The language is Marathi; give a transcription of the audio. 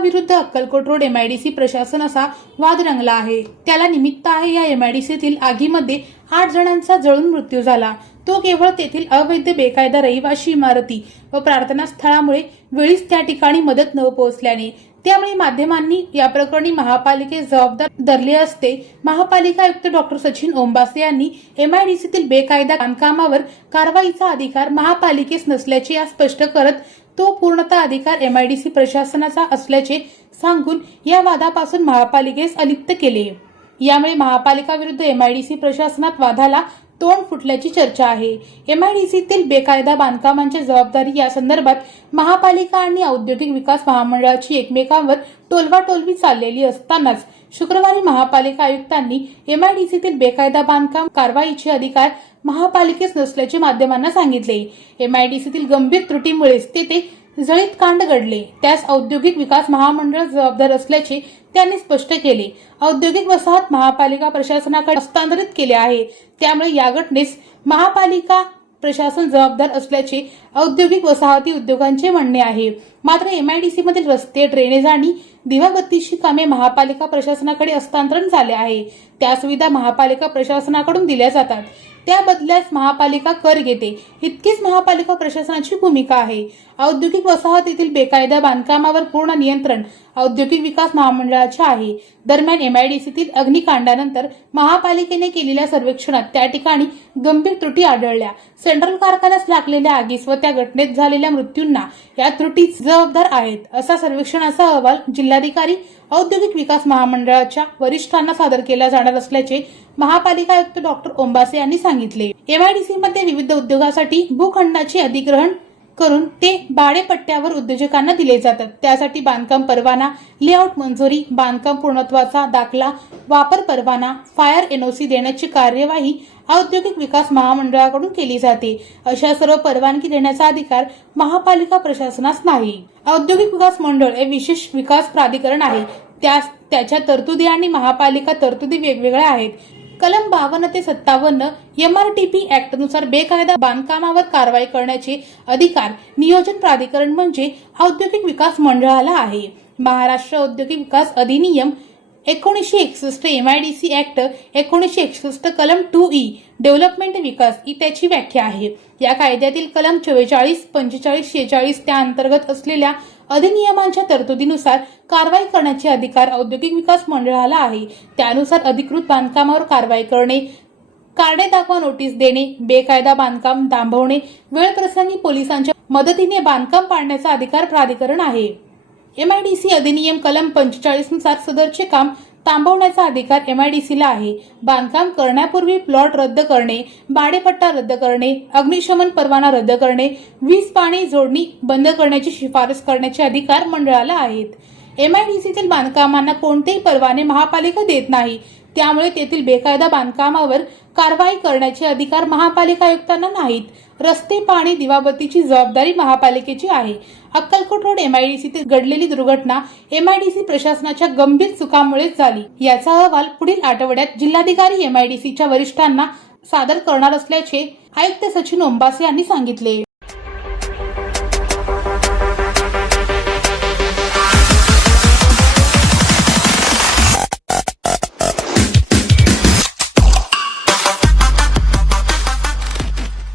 विरुद्ध अक्कलकोट रोड एमआयडीसी प्रशासन असा वाद रंगला आहे. त्याला निमित्त आहे या एमआयडीसीतील आगीमध्ये आठ जणांचा जळून मृत्यू झाला. तो केवळ तेथील अवैध बेकायदा रहिवाशी इमारती व प्रार्थना स्थळामुळे वेळीच त्या ठिकाणी मदत न पोहोचल्याने त्यामुळे माध्यमांनी या प्रकरणी महापालिकेस जबाबदार धरले असते. महापालिका आयुक्त डॉक्टर सचिन ओंबासे यांनी एमआयडीसीतील बेकायदा बांधकामावर कारवाईचा अधिकार महापालिकेस नसल्याचे या स्पष्ट करत तो पूर्णतः अधिकार एमआयडीसी प्रशासनाचा असल्याचे सांगून या वादापासून महापालिकेस अलिप्त केले. यामुळे महापालिका विरुद्ध एमआयडीसी प्रशासनात वादाला तोंड फुटल्याची चर्चा आहे. एमआयडीसीतील बेकायदा बांधकामांची जबाबदारी या संदर्भात महापालिका आणि औद्योगिक विकास महामंडळाची एकमेकांवर टोलवाटोलवी चाललेली असतानाच शुक्रवारी महापालिका आयुक्तांनी एमआयडीसीतील बेकायदा बांधकाम कारवाईचे अधिकार महापालिकेस नसल्याचे माध्यमांना सांगितले. एमआयडीसीतील गंभीर त्रुटीमुळेच तेथे जळीत कांड घडले. त्यास औद्योगिक विकास महामंडळ जबाबदार असल्याचे त्यांनी स्पष्ट केले. औद्योगिक वसाहत महापालिका प्रशासनाकडे हस्तांतरित केले आहे. त्यामुळे या घटनेस महापालिका प्रशासन जबाबदार असल्याचे औद्योगिक वसाहती उद्योगांचे म्हणणे आहे. मात्र एमआयडीसी मधील रस्ते ड्रेनेज आणि दिवाबत्तीची कामे महापालिका प्रशासनाकडे हस्तांतरण झाले आहे. त्या सुविधा महापालिका प्रशासनाकडून दिल्या जातात. त्या बदल्यास महापालिका कर घेते. इतकीच महापालिका प्रशासनाची भूमिका आहे. औद्योगिक वसाहतीतील बेकायदा बांधकामावर पूर्ण नियंत्रण. औद्योगिक विकास महामंडळाच्या आहे. दरम्यान एमआयडीसीतील अग्निकांडानंतर महापालिकेने केलेल्या सर्वेक्षणात त्या ठिकाणी गंभीर त्रुटी आढळल्या. सेंट्रल कारखान्यास लागलेल्या आगीस व त्या घटनेत झालेल्या मृत्यूंना या त्रुटी जबाबदार आहेत असा सर्वेक्षणाचा अहवाल जिल्हाधिकारी औद्योगिक विकास महामंडळाच्या वरिष्ठांना सादर केला जाणार असल्याचे महापालिका आयुक्त डॉक्टर ओंबासे यांनी सांगितले. एमआयडीसी मध्ये विविध उद्योगासाठी भूखंडाचे अधिग्रहण करून ते भाडेपट्ट्यावर उद्योजकांना दिले जातात. त्यासाठी बांधकाम परवाना लेआउट मंजुरी बांधकाम पूर्णत्वाचा दाखला वापर परवाना फायर एनओसी देण्याची कार्यवाही औद्योगिक विकास महामंडळाकडून केली जाते. अशा सर्व परवानगी देण्याचा अधिकार महापालिका प्रशासनास नाही. औद्योगिक विकास मंडळ हे विशेष विकास प्राधिकरण आहे. त्यास त्याच्या तरतुदी आणि महापालिका तरतुदी वेगवेगळ्या आहेत. कलम बावन्न ते सत्तावन्न एम आर टी पी ऍक्टनुसार बेकायदा बांधकामावर कारवाई करण्याचे अधिकार नियोजन प्राधिकरण म्हणजे औद्योगिक विकास मंडळाला आहे. महाराष्ट्र औद्योगिक विकास अधिनियम एकोणीसशे एकसष्ट M I D C act एकोणीसशे एकसष्ट कलम टू ई e डेव्हलपमेंट विकास ही त्याची व्याख्या आहे. या कायद्यातील कलम चव्वेचाळीस पंचेचाळीस शेचाळीस त्या अंतर्गत असलेल्या अधिनियमांच्या तरतुदीनुसार कारवाई करण्याचे अधिकार औद्योगिक विकास मंडळाला आहे. त्यानुसार अधिकृत बांधकामावर कारवाई करणे कारणे दाखवा नोटीस देणे बेकायदा बांधकाम थांबवणे वेळप्रसंगी पोलिसांच्या मदतीने बांधकाम पाडण्याचा अधिकार प्राधिकरण आहे. एमआयडीसी अधिनियम कलम पंचेचाळीसनुसार सदरचे काम थांबवण्याचा अधिकार एम आय डी सीला आहे. बांधकाम करण्यापूर्वी प्लॉट रद्द करणे भाडेपट्टा रद्द करणे अग्निशमन परवाना रद्द करणे वीज पाणी जोडणी बंद करण्याची शिफारस करण्याचे अधिकार मंडळाला आहेत. एम आय डी सीतील बांधकामांना कोणतेही परवाने महापालिका देत नाही. त्यामुळे तेथील बेकायदा बांधकामावर कारवाई करण्याचे अधिकार महापालिका आयुक्तांना नाहीत. रस्ते पाणी दिवाबत्तीची जबाबदारी महापालिकेची आहे. अक्कलकोट रोड एमआयडीसीतील घडलेली दुर्घटना एमआयडीसी प्रशासनाच्या गंभीर चुकामुळेच झाली. याचा अहवाल पुढील आठवड्यात जिल्हाधिकारी एमआयडीसीच्या वरिष्ठांना सादर करणार असल्याचे आयुक्त सचिन ओंबासे यांनी सांगितले.